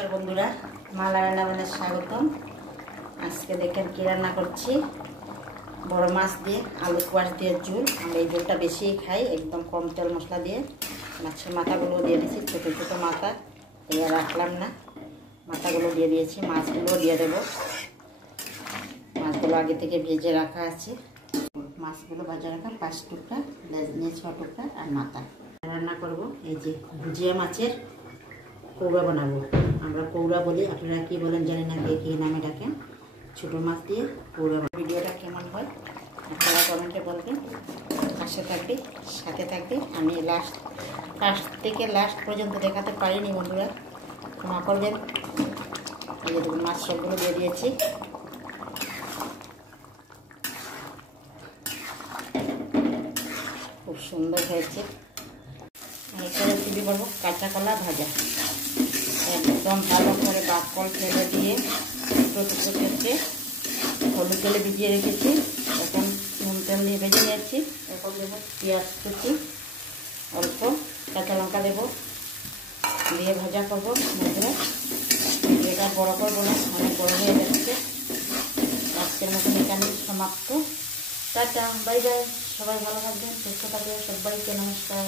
নমস্কার বন্ধুরা, মালা রান্নাবান্নায় স্বাগতম। আজকে দেখেন কি রান্না করছি। বড় মাছ দিয়ে আলু কোয়াশ দিয়ে ঝোল। আমরা এই ঝোলটা বেশি খাই, একদম কম তেল মশলা দিয়ে। মাছের মাথাগুলো দিয়ে দিয়েছি, ছোটো ছোটো মাথা, এগুলো রাখলাম না, মাথাগুলো দিয়ে দিয়েছি। মাছগুলো দিয়ে দেবো, মাছগুলো আগে থেকে ভেজে রাখা আছে। মাছগুলো ভাজা রাখা 5 টুকরা, লেজ নিয়ে 6 টুকরা আর মাথা। রান্না করব এই যে ভুজিয়া মাছের কৌড়া বানাবো। আমরা কৌড়া বলি, আপনারা কি বলেন জানি না, কে কী নামে ডাকেন। ছোটো মাছ দিয়ে কৌড়া। ভিডিওটা কেমন হয় আপনারা কমেন্টে বলবেন। সাথে থাকবে। আমি ফার্স্ট থেকে লাস্ট পর্যন্ত দেখাতে পারিনি বন্ধুরা, ক্ষমা করবেন। এই যে মাছ সবগুলো দিয়ে দিয়েছি। খুব সুন্দর হয়েছে। একটা রেসিপি করবো কাঁচা কলা ভাজা। একদম ভালো করে বাকল ফেলে দিয়ে টুকরো টুকরো কেটে হলুদ তেলে ভিজিয়ে রেখেছি। এখন নুন তেল দিয়ে ভেজে নিয়েছি। এখন দেবো পেঁয়াজ কুচি, অল্প কাঁচা লঙ্কা দেবো, দিয়ে ভাজা করবো। বন্ধুরা এটা বড় করবো না, অনেক বড় হয়ে যাচ্ছে। আজকের মতন এখানে সমাপ্ত। Tata, bye bye. সবাই ভালো থাকবেন, সুস্থ থাকবেন। সবাইকে নমস্কার।